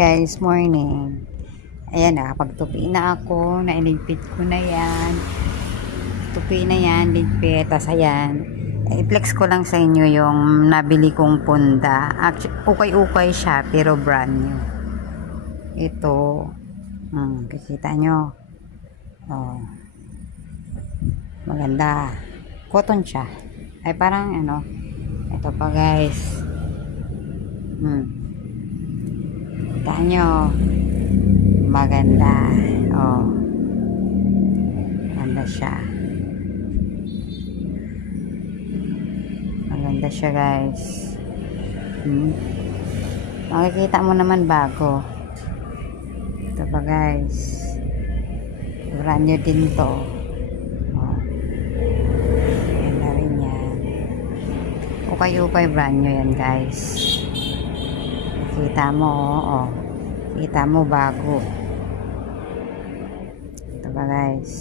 Guys, morning. Ayan, nakapagtupi na ako. Nailigpit ko na yan. Tupi na yan, ligpit. Tapos ayan. I-flex ko lang sa inyo yung nabili kong punda. Actually, ukay-ukay siya, pero brand new. Ito. Kikita nyo. Oh. Maganda. Cotton siya. Ay, parang ano. Ito pa, guys. Kita nyo. Maganda. Oh. Maganda siya. Maganda siya, guys. Makikita mo naman bago. Ito pa, guys. Brand new din to. Oh. Maganda rin yan. Ukay-ukay brand new yan, guys. Kita mo, oh. Kita mo bago. Ito ba, guys?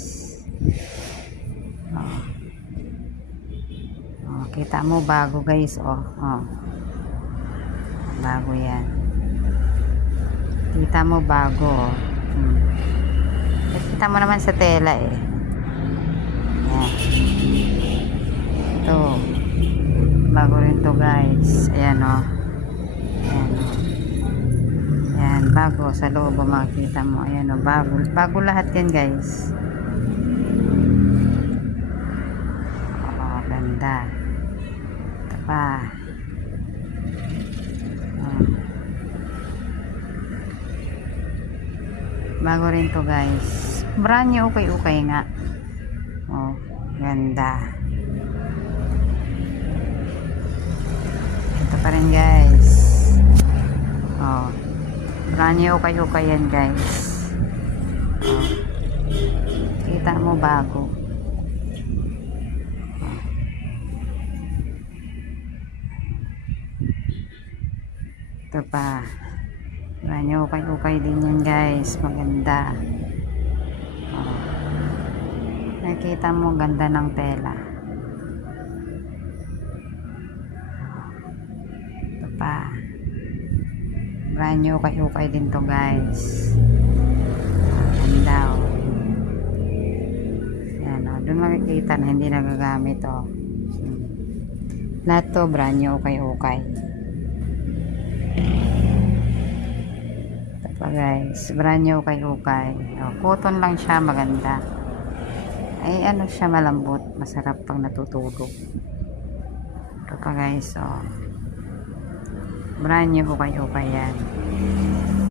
Oh. Oh, kita mo bago, guys, oh. Oh. Bago yan. Kita mo bago, oh. Kita mo naman sa tela, eh. Ayan. Ito. Bago rin to, guys. Ayan, oh. Ayan, oh. Ayan, bago. Sa loob, makikita mo. Ayan, oh. Bago. Bago lahat yan, guys. Oh, ganda. Ito pa. Oh. Bago rin to, guys. Brand new, ukay-ukay nga. Oh, ganda. Ito pa rin, guys. Oh, brand new, ukay-ukay yan, guys. Oh, kita mo bago. Oh. Ito pa. Brand new, ukay-ukay din yan, guys. Maganda. Oh. Nakita mo, ganda ng tela. Ito pa. Brand new, ukay-ukay din to, guys. Ganda, oh. Yan, oh. Doon makikita na hindi nagagamit, oh. Lahat to, brand new, ukay-ukay. Ito pa, guys. Brand new, ukay-ukay. Oh, cotton lang siya, maganda. Ay, ano siya, malambot. Masarap pang natutulog. Ito pa, guys, oh. Brand new, ukay-ukay yan.